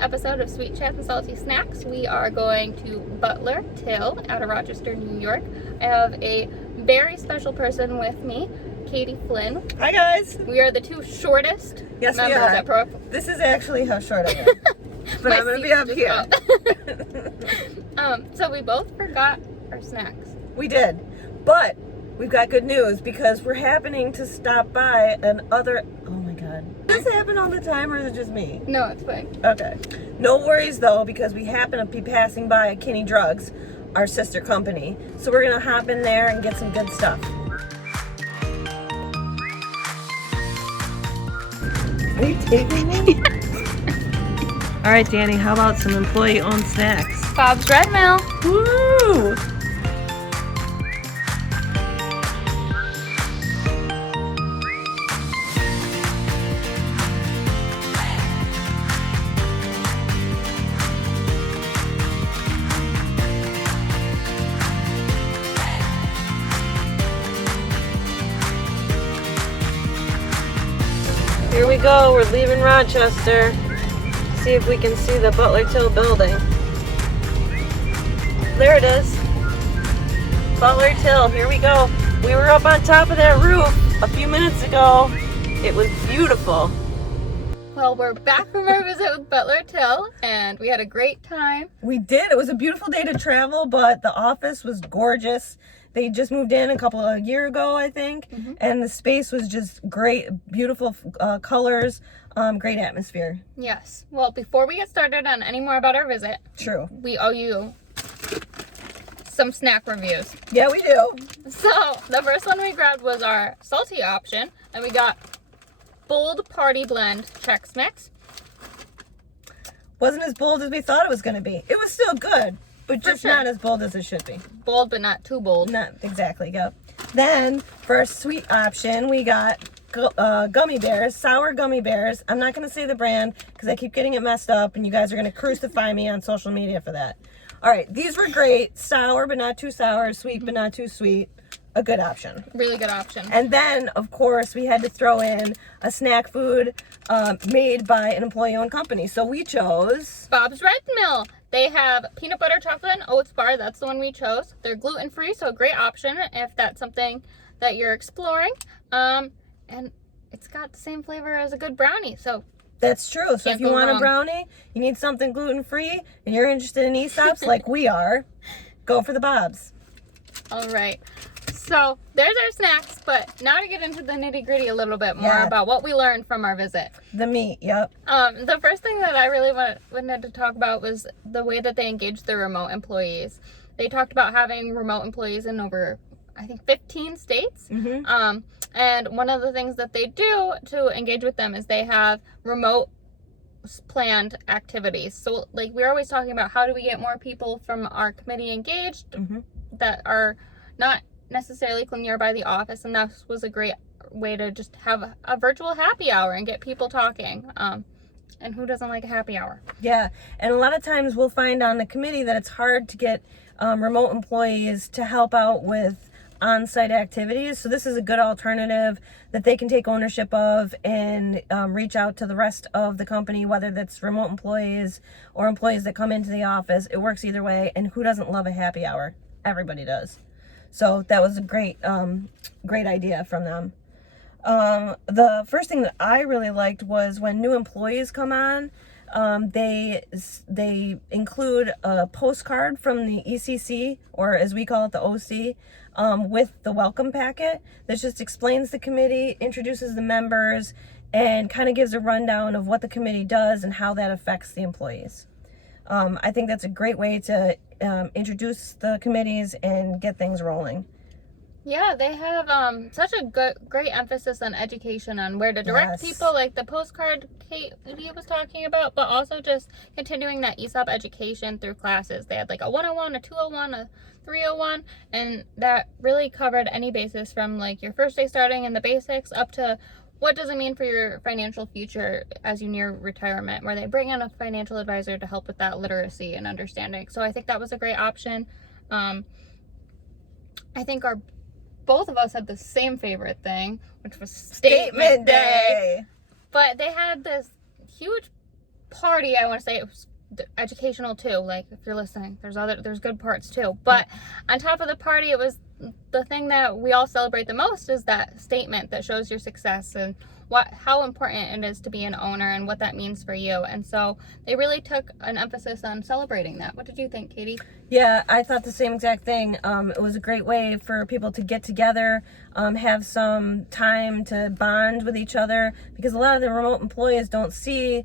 episode of Sweet Chats and Salty Snacks. We are going to Butler Till out of Rochester, New York. I have a very special person with me, Katie Flynn. Hi guys. We are the two shortest Yes, we members are. at Pro. This is actually how short I am. But I'm going to be up here. So we both forgot our snacks. We did. But we've got good news because we're happening to stop by another... Oh my God. Does this happen all the time or is it just me? No, it's fine. Okay. No worries though, because we happen to be passing by Kinney Drugs, our sister company. So we're going to hop in there and get some good stuff. Are you taking me? All right, Dani, how about some employee-owned snacks? Bob's Red Mill. Woo! Here we go, we're leaving Rochester. See if we can see the Butler Till building. There it is. Butler Till, here we go. We were up on top of that roof a few minutes ago. It was beautiful. Well, we're back from our visit with Butler Till, and we had a great time. We did. It was a beautiful day to travel, but the office was gorgeous. They just moved in a couple of years ago, I think, and the space was just great, beautiful colors, great atmosphere. Yes. Well, before we get started on any more about our visit, True. we owe you some snack reviews. Yeah, we do. So, the first one we grabbed was our salty option, and we got Bold Party Blend Chex Mix. Wasn't as bold as we thought it was going to be. It was still good, but just sure. not as bold as it should be. Bold, but not too bold. Not exactly, yep. Then, for our sweet option, we got gummy bears, sour gummy bears. I'm not going to say the brand because I keep getting it messed up, and you guys are going to crucify me on social media for that. All right, these were great. Sour, but not too sour. Sweet, but not too sweet. A good option. Really good option. And then, of course, we had to throw in a snack food made by an employee-owned company. So we chose... Bob's Red Mill. They have peanut butter chocolate and oats bar. That's the one we chose. They're gluten-free, so a great option if that's something that you're exploring. And it's got the same flavor as a good brownie, so... That's true. So if you want a brownie, you need something gluten-free, and you're interested in ESOPs like we are, go for the Bob's. All right. So there's our snacks, but now to get into the nitty-gritty a little bit more about what we learned from our visit. The meat, yep. The first thing that I really wanted to talk about was the way that they engaged their remote employees. They talked about having remote employees in over, I think, 15 states. And one of the things that they do to engage with them is they have remote planned activities. So, like, we're always talking about how do we get more people from our committee engaged that are not necessarily nearby the office, and that was a great way to just have a virtual happy hour and get people talking. And who doesn't like a happy hour? Yeah, and a lot of times we'll find on the committee that it's hard to get remote employees to help out with on-site activities. So this is a good alternative that they can take ownership of and reach out to the rest of the company, whether that's remote employees or employees that come into the office. It works either way, and who doesn't love a happy hour? Everybody does. So that was a great idea from them. The first thing that I really liked was when new employees come on, they include a postcard from the ECC, or as we call it, the OC, with the welcome packet that just explains the committee, introduces the members, and kind of gives a rundown of what the committee does and how that affects the employees. I think that's a great way to introduce the committees and get things rolling. Yeah, they have such a great emphasis on education, on where to direct people, like the postcard Katie was talking about, but also just continuing that ESOP education through classes. They had like a 101, a 201, a 301, and that really covered any basis from like your first day starting in the basics up to what does it mean for your financial future as you near retirement, where they bring in a financial advisor to help with that literacy and understanding. So I think that was a great option. I think both of us had the same favorite thing, which was Statement Day. But they had this huge party, I want to say it was educational too. Like, if you're listening, there's good parts too. But on top of the party, it was the thing that we all celebrate the most is that statement that shows your success and how important it is to be an owner and what that means for you. And so they really took an emphasis on celebrating that. What did you think, Katie? Yeah, I thought the same exact thing. It was a great way for people to get together, have some time to bond with each other, because a lot of the remote employees don't see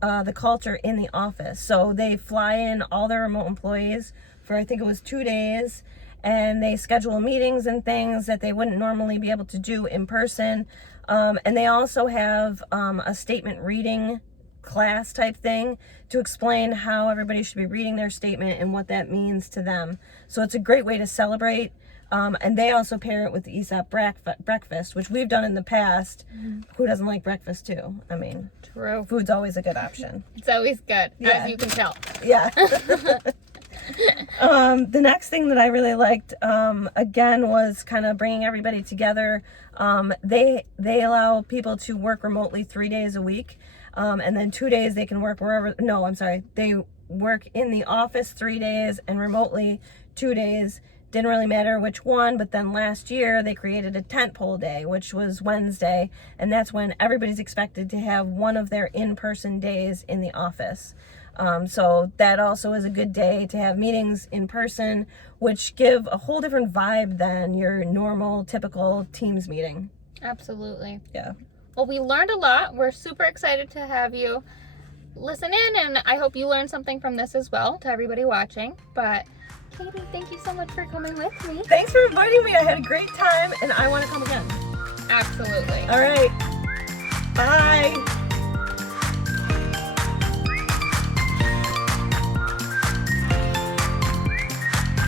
the culture in the office. So they fly in all their remote employees for, I think it was 2 days, and they schedule meetings and things that they wouldn't normally be able to do in person. And they also have a statement reading class type thing to explain how everybody should be reading their statement and what that means to them. So it's a great way to celebrate. And they also pair it with the ESOP breakfast, which we've done in the past. Who doesn't like breakfast too? I mean, true. Food's always a good option. It's always good, as you can tell. Yeah. The next thing that I really liked, again, was kind of bringing everybody together. They allow people to work remotely 3 days a week, and then 2 days they can work wherever. No, I'm sorry. They work in the office 3 days and remotely 2 days. Didn't really matter which one, but then last year they created a tentpole day, which was Wednesday, and that's when everybody's expected to have one of their in-person days in the office. So that also is a good day to have meetings in person, which give a whole different vibe than your normal, typical Teams meeting. Absolutely. Yeah. Well, we learned a lot. We're super excited to have you listen in, and I hope you learned something from this as well, to everybody watching. But Katie, thank you so much for coming with me. Thanks for inviting me. I had a great time, and I want to come again. Absolutely. All right. Bye.